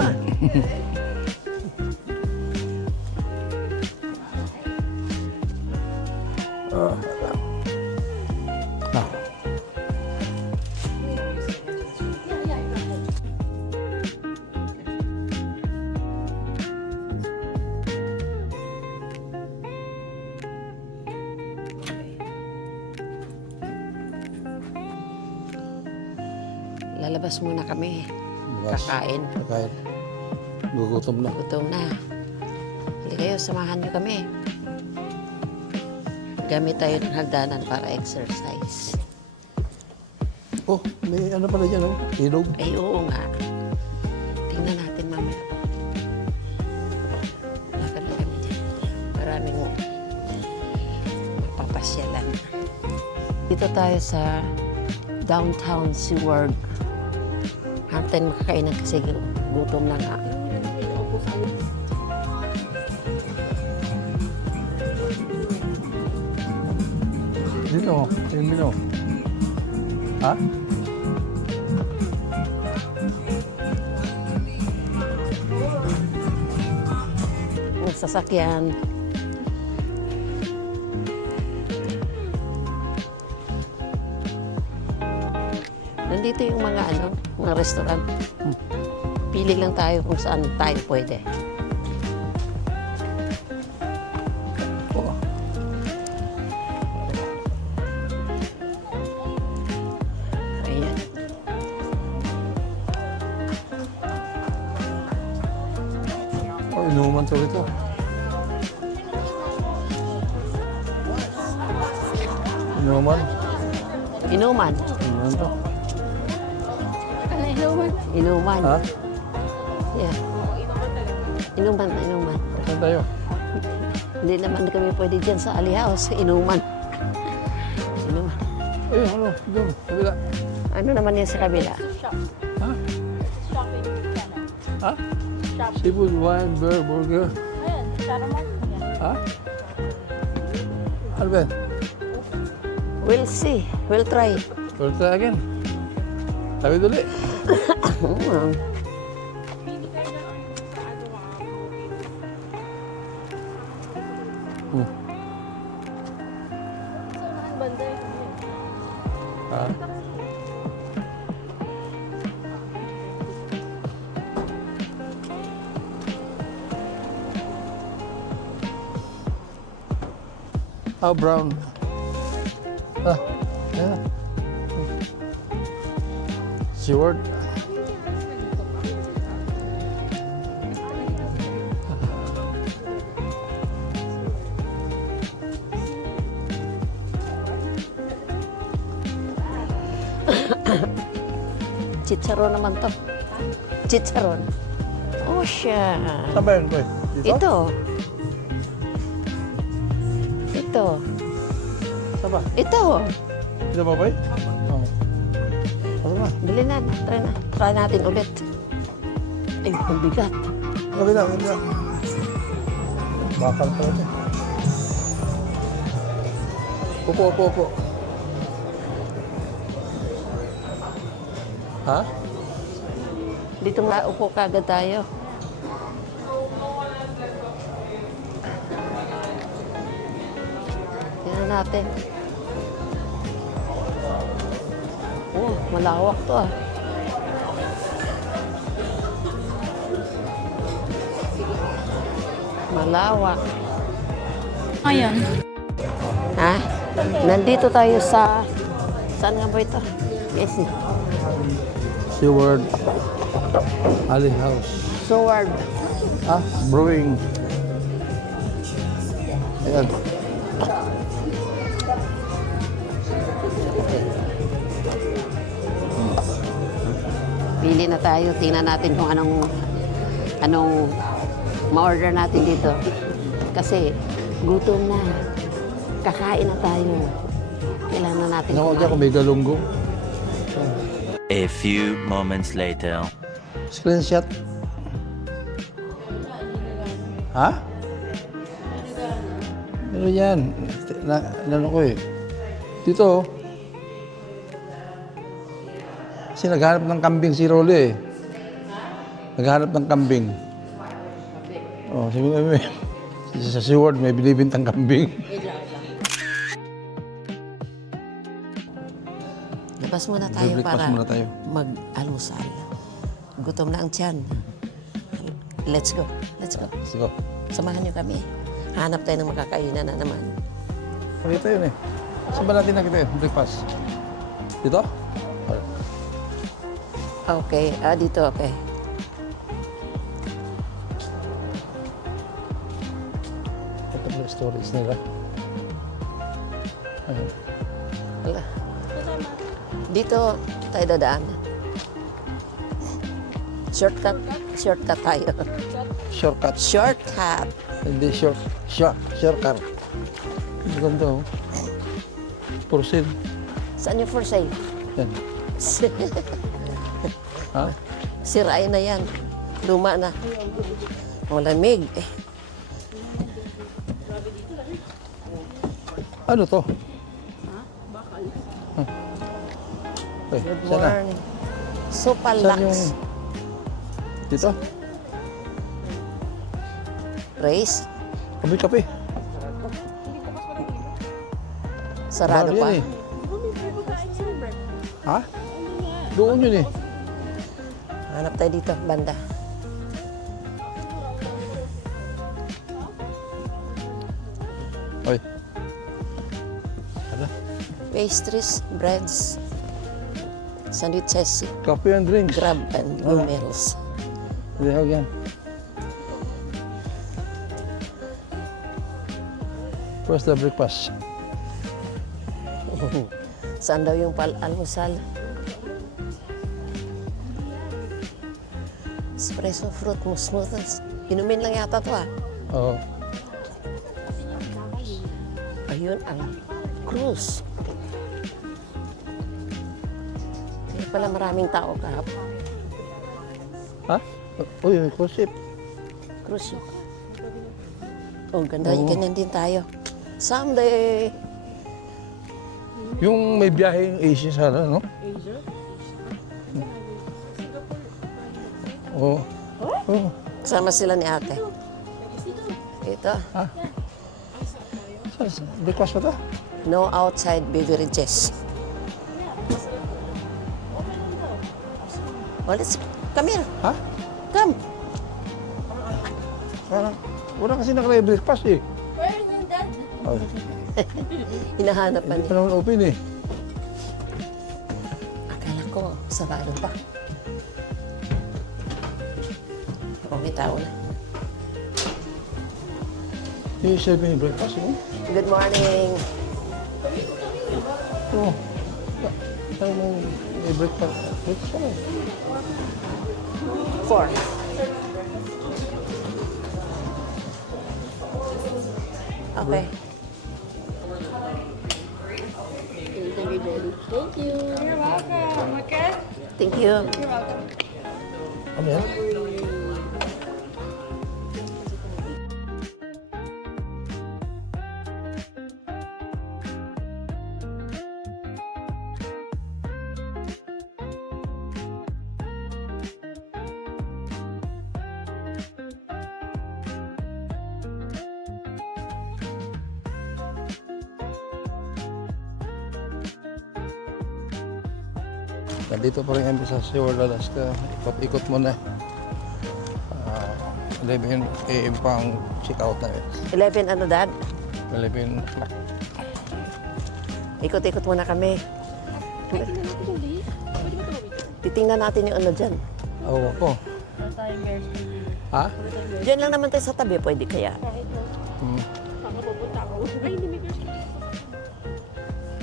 Ah. Lalabas muna kami. Bukas. Kakain. Kakain. Gugutom na. Gutom na. Hali kayo, samahan niyo kami. Gamit tayo ng hagdanan para exercise. Oh, may ano pala dyan, oh? Ilog. Ay, oo nga. Tingnan natin mamaya. Lakad na kami dyan. Maraming mapapasyalan. Nandito tayo sa downtown SeaWorld. Hantin makakainan kasi gutom na nga. Dito, yung mino. Ha? Ang sasakyan. Nandito yung mga restaurant. Pili lang tayo kung saan tayo pwede. Oh. Ayan. Oh, inuman to rito. Inuman. Inuman. Inuman to. Ano inuman? Inuman. Ha? Yeah. Inuman. Saan tayo? Hindi naman kami pwede dyan sa Ali House. Inuman. Inuman. Eh, ano? Doon, kabila. Ano naman yan sa kabila? Ha? Shopping center. Ha? Seafood, wine, beer, burger. Ayan, Sharamont. Ha? Ano ba? We'll see. We'll try. We'll try again. Sabi duli. Saan banda yun? Ha? Oh, brown. Ah, yeah. SeaWorld. Chicharon naman to. Chicharon. Oh, siya. Saan ba yun, boy? Dito? Ito. Saan ba? Ito. Dito ba, boy? Oo. Ano ba? Dali na. Try na. Try natin ulit. Ay, ang bigat. Kabila, kabila. Bakal pala ito. Upo. Ha? Dito nga upo kagad tayo. Tingnan natin. Oh, malawak to ah. Malawak. Ayan. Ha? Nandito tayo sa... Saan nga ba ito? Yes. SeaWorld. Ali House. SeaWorld. Ah, brewing. Ayan. Pili na tayo. Tingnan natin kung anong ma-order natin dito. Kasi gutom na. Kakain na tayo. Kailangan na natin Naku, ako may galunggong. A few moments later. Screenshot. Ha? Meron yan. Ano ko eh. Dito oh. Kasi naghanap ng kambing si Rolly eh. Naghanap ng kambing. Oh, sabi mo, sa SeaWorld may binibintang kambing. Labas muna tayo Breakfast para muna tayo. mag-almusal. Gutom na ang tiyan. Let's go. Let's go. Samahan niyo kami. Hanap tayo ng makakainan na naman. Dito yun eh. Saan ba natin nakita yun? Breakfast. Dito? Okay. Dito, okay. Ito po yung storage nila. Ayun. Wala. Dito tayo dadaan. Shortcut tayo. Shortcut. Shortcut. Hindi shortcut. Ang ganda oh. For sale. Saan yung for sale? Yan. Ha? Sirain na yan. Luma na. Malamig. Ano to? Okay, Good saan na? morning. Sopa Saan yung... Lux. Dito? Race. Kape-kape. Sarado Bar pa. yan eh. Ha? Doon yun eh. Hanap tayo dito, banda. Oy. Ano? Pastries, breads, sandwiches, Kape and drinks. grab and go meals. Hindi ako yan. Where's the breakfast? Saan daw yung almusal? Espresso fruit mo smoothies. Inumin lang yata to ah. Oo. Ayun ang cruise. Kaya pala maraming tao kahapon. Ha? Uy, may cruise ship. Cruise ship. Oh, ganda. Oo. Ganyan din tayo. Someday. Yung may biyahe yung Asia sana, no? Asia? Oo. Oo. Kasama sila ni ate. Ito. Breakfast pa to? No outside beverages. Well, let's come here. Ha? Come. Wala kasi nakalay breakfast eh. Oh, Hinahanap pa hindi niya. pa naman open eh. Akala ko, sarado pa. O, may tao na. Yung serve yung breakfast, no? Good morning. Oo. Ano mo may breakfast? Breakfast ano? 4. Okay. Thank you. You're welcome. Okay? Thank you. Ano yan? Nandito pa rin kami sa Seward, Alaska. Ikot-ikot muna. 11 a.m. pa ang check-out na yun. 11 ano, Dad? 11 o'clock. Ikot-ikot muna kami. Titingnan natin yung ano dyan. Oo ako. Ha? Diyan lang naman tayo sa tabi. Pwede kaya. Hmm.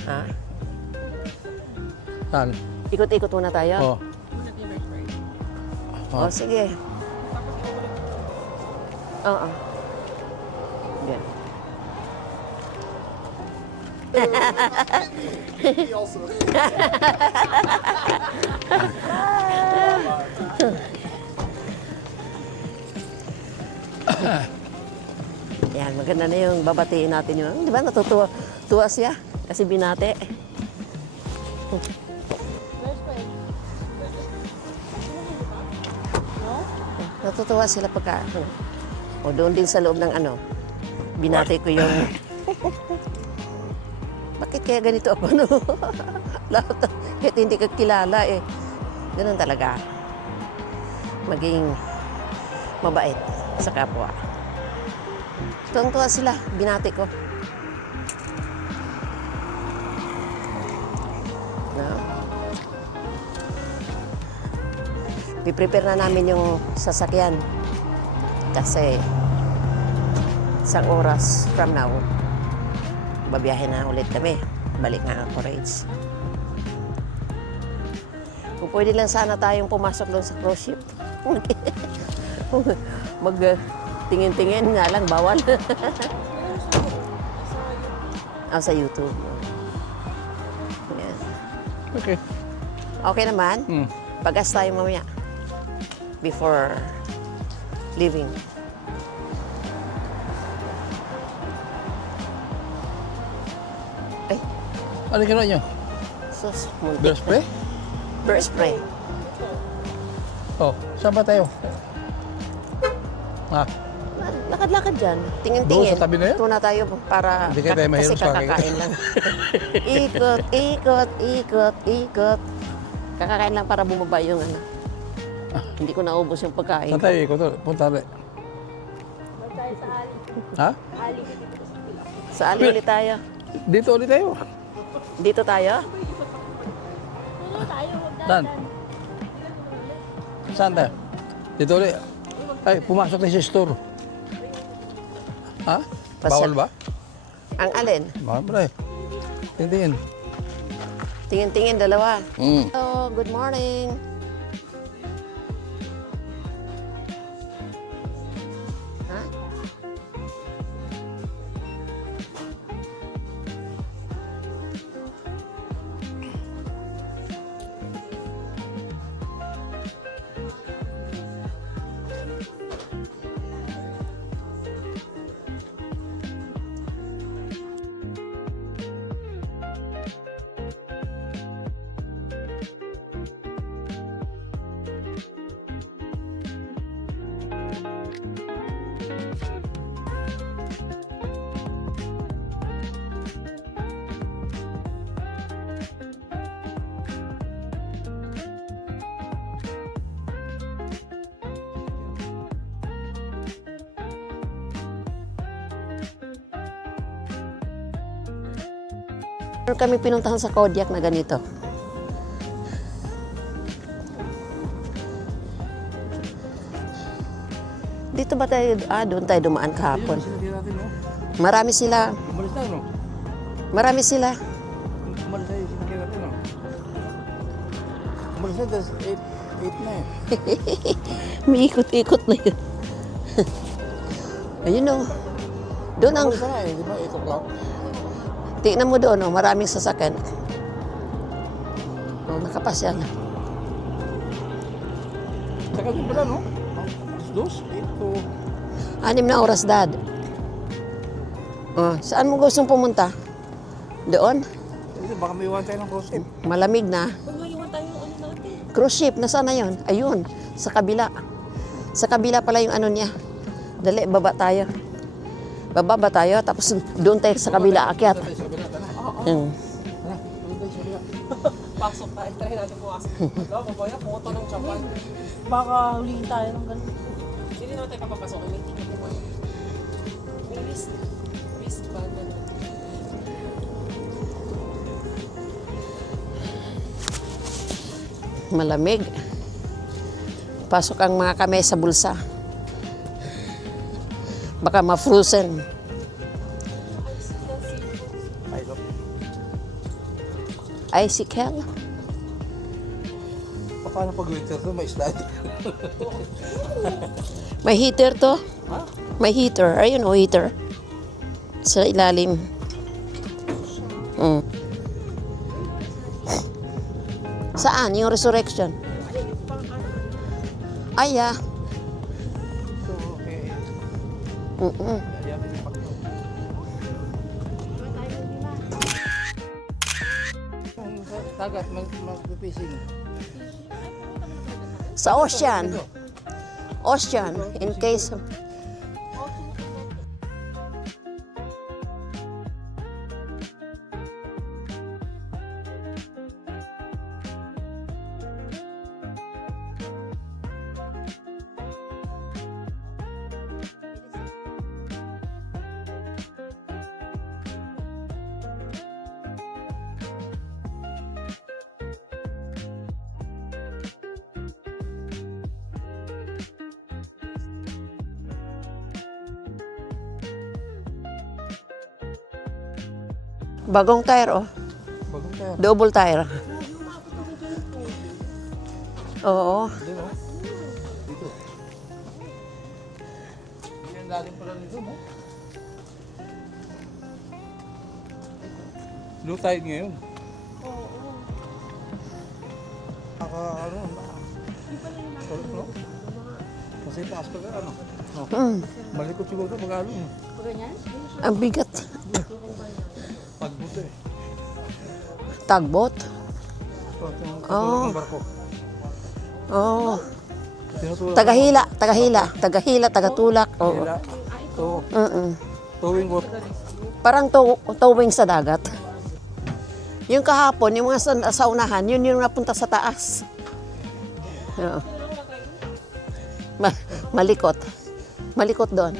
Ha? Saan? Ikot-ikot muna tayo. Oo. O, sige. Oo. Yan. Yan, maganda na yung babatiin natin yun. Di ba natutuwa siya? Kasi binate. Natutuwa sila pagka, o doon din sa loob ng ano, binati ko yung, bakit kaya ganito ako, no? Lahat, kahit hindi ka kilala, eh. Ganun talaga. Maging mabait sa kapwa. Tuwang-tuwa sila, binati ko. No? Piprepare na namin yung sasakyan. Kasi isang oras from now, babiyahe na ulit kami. Balik na ako, Rage. Kung pwede lang sana tayong pumasok doon sa cruise ship. Tingin-tingin nga lang, bawal. Sa YouTube. Yan. Okay. Okay naman? Hmm. Pagas tayo mamaya. Before leaving. Ay, Ano ginawa niyo? sus. Muntik. Bear spray? Bear spray. Oh, saan ba tayo? Ah, Lakad-lakad dyan. Doon Tingin-tingin. sa tabi na yun? Tuna tayo para... Hindi kayo tayo kasi mahirap sa akin. kakakain lang. Ikot, ikot, ikot, ikot. Kakakain lang para bumaba yung ano. Hindi ko naubos yung pagkain. saan tayo ikot? Punta rin. Ha? Sa ali ulit tayo. Dito ulit tayo. Dito tayo? Dan. Saan tayo? Dito ulit. Ay, pumasok tayo sa store. Ha? Bawal ba? Ang alin? Bawal ba eh. Tingin. Tingin-tingin, dalawa. Mm. Hello, good morning. Ha? Meron kami pinuntahan sa Kodiak na ganito. Dito ba tayo? Doon tayo dumaan kahapon. Marami sila. Umalis tayo, no? Marami sila. Umalis tayo, sinakay natin, no? Umalis tayo, 8 na eh. May ikot-ikot na yun. Ayun o. Doon ang... Umalis na eh, di ba? 8 o'clock. Tingnan mo doon, maraming sasakyan. Nakapasyan. Saka din pala, no? 2, 8 to... 6 na oras, Dad. Saan mo gustong pumunta? Doon? Baka may iwan tayo ng cruise ship. Malamig na. Cruise ship, nasaan na yun? Ayun, sa kabila. Sa kabila pala yung ano niya. Dali, baba tayo. Baba ba tayo? Tapos doon tayo sa kabila, akyat. Pasok tayo. Try natin pumasok. Wala, babaya. Pumunta ng Japan. Baka huliin tayo ng ganun. Hindi naman tayo papapasok. May ticket naman. May wristband na lang. Malamig. Pasok ang mga kamay sa bulsa. Baka ma-frozen. Icicle? Paano pag winter to, may slide? May heater to? May heater. Ayun o, heater. Sa ilalim. Saan? Yung resurrection? Ay, ah. So, okay. Mm-mm. Dagat, mag-fishing. Sa ocean. Ocean. In case of... Bagong tire, oh. Bagong tayo. Double tire. Oo. Hindi, no? Dito. Yan lalim pala nito, no? Low tide ngayon. Kasi taas pa ano. Mm. Malikot siguro pag ano. Ang bigat. Pagbuto eh. Tagbot. Oh. Barko. Oh. Tinutulak. Tagahila, tagatulak. Oo. Hila. So, towing boat. Parang towing sa dagat. Yung kahapon, yung mga sa unahan, yun yung napunta sa taas. Oo. Malikot. Malikot doon.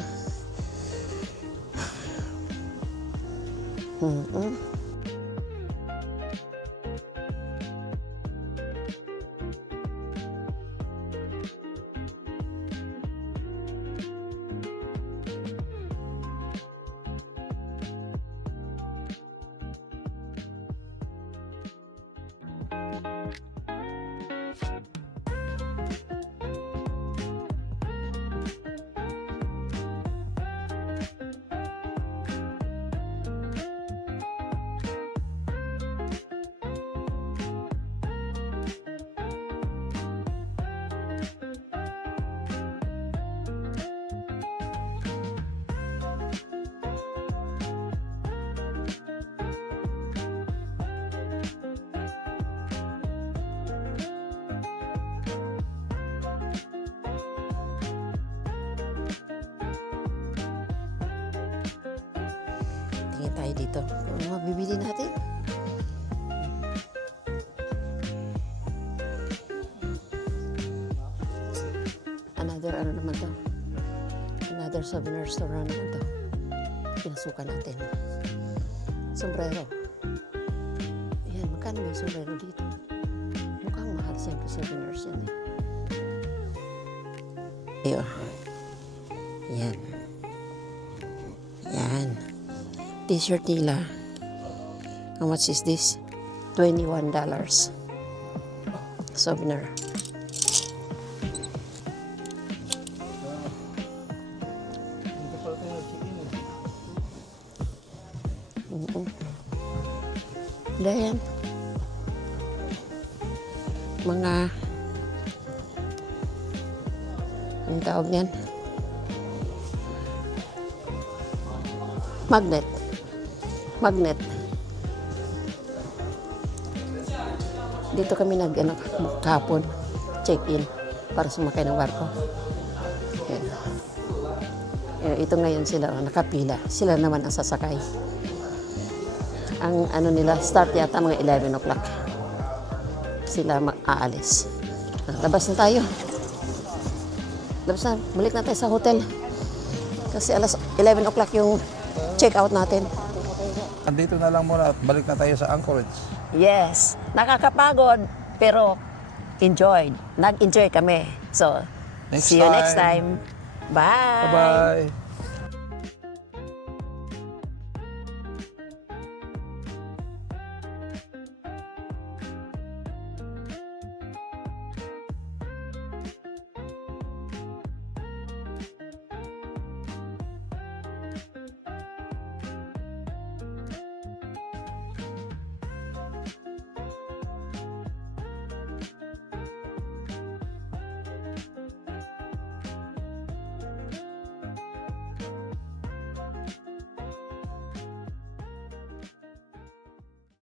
Tingin tayo dito. Ano mabibili natin? Another ano naman to? Another souvenir store naman to. Pinasukan natin. Sombrero. Ayan, magkano may sombrero dito? Mukhang mahal siyempre souvenirs yan eh. Ayun. Yan. Yan. T-shirt nila. How much is this? $21. Souvenir. Then, mga ang tawag niyan? Magnet. Dito kami kahapon, check-in para sumakay ng barko. Yan. Ito ngayon sila, nakapila. Sila naman ang sasakay. Ang ano nila, start yata mga 11 o'clock. Sila aalis. Labas na tayo. Labas na, balik na tayo sa hotel. Kasi alas 11 o'clock yung check-out natin. Andito na lang muna at balik na tayo sa Anchorage. Yes, nakakapagod pero enjoyed. Nag-enjoy kami. So, Next see you next time. time. Bye! Bye-bye.